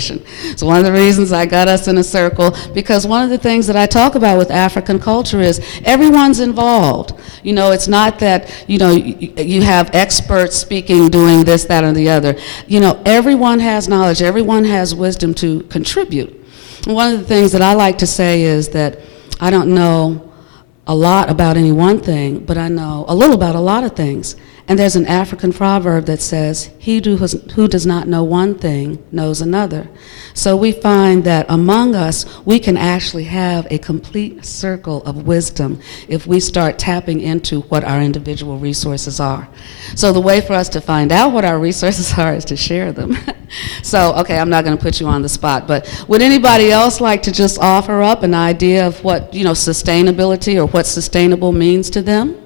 So one of the reasons I got us in a circle, because one of the things that I talk about with African culture is everyone's involved. You know, it's not that, you know, you have experts speaking, doing this, that, or the other. You know, everyone has knowledge, everyone has wisdom to contribute. And one of the things that I like to say is that I don't know a lot about any one thing, but I know a little about a lot of things. And there's an African proverb that says, he who does not know one thing knows another. So we find that among us, we can actually have a complete circle of wisdom if we start tapping into what our individual resources are. So the way for us to find out what our resources are is to share them. So, okay, I'm not going to put you on the spot, but would anybody else like to just offer up an idea of what, you know, sustainability or what sustainable means to them?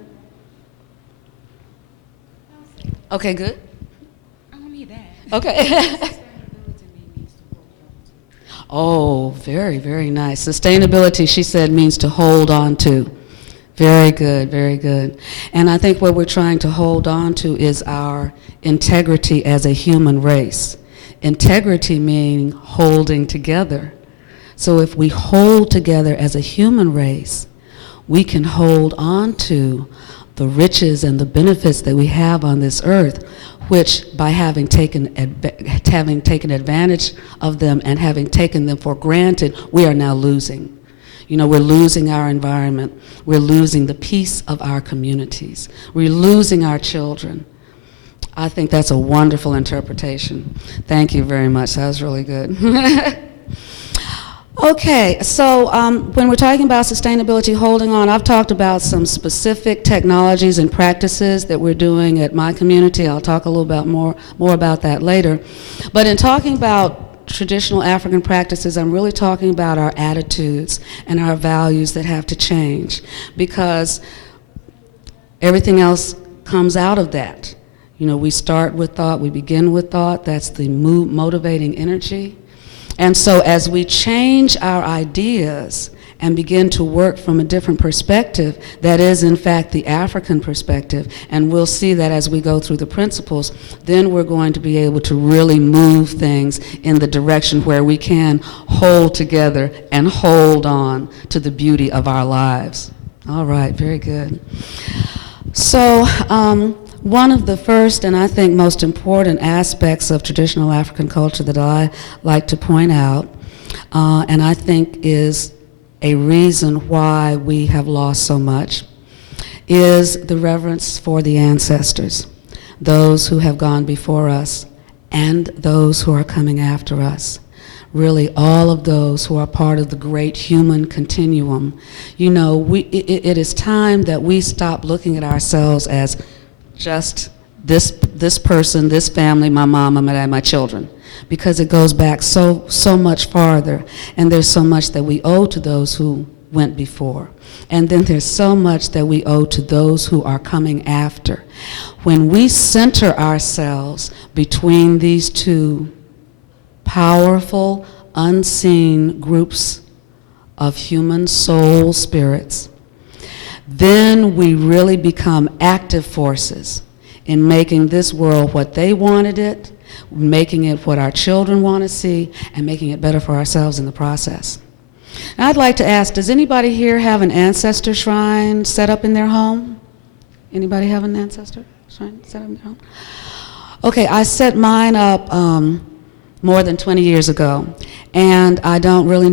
Okay, good. I don't need that. Okay. Oh, very, very nice. Sustainability, she said, means to hold on to. Very good, very good. And I think what we're trying to hold on to is our integrity as a human race. Integrity meaning holding together. So if we hold together as a human race, we can hold on to the riches and the benefits that we have on this earth, which by having taken advantage of them and having taken them for granted, we are now losing. You know, we're losing our environment. We're losing the peace of our communities. We're losing our children. I think that's a wonderful interpretation. Thank you very much. That was really good. Okay, so when we're talking about sustainability, holding on, I've talked about some specific technologies and practices that we're doing at my community. I'll talk a little bit more about that later. But in talking about traditional African practices, I'm really talking about our attitudes and our values that have to change, because everything else comes out of that. You know, we start with thought, we begin with thought. That's the motivating energy. And so as we change our ideas and begin to work from a different perspective, that is in fact the African perspective, and we'll see that as we go through the principles, then we're going to be able to really move things in the direction where we can hold together and hold on to the beauty of our lives. All right, very good. So, one of the first and I think most important aspects of traditional African culture that I like to point out, and I think is a reason why we have lost so much, is the reverence for the ancestors, those who have gone before us and those who are coming after us. Really, all of those who are part of the great human continuum. You know, it is time that we stop looking at ourselves as just this person, this family, my mom, my dad, my children, because it goes back so much farther, and there's so much that we owe to those who went before, and then there's so much that we owe to those who are coming after. When we center ourselves between these two powerful, unseen groups of human soul spirits, then we really become active forces in making this world what they wanted it, making it what our children want to see, and making it better for ourselves in the process. And I'd like to ask, does anybody here have an ancestor shrine set up in their home? Anybody have an ancestor shrine set up in their home? Okay, I set mine up more than 20 years ago, and I don't really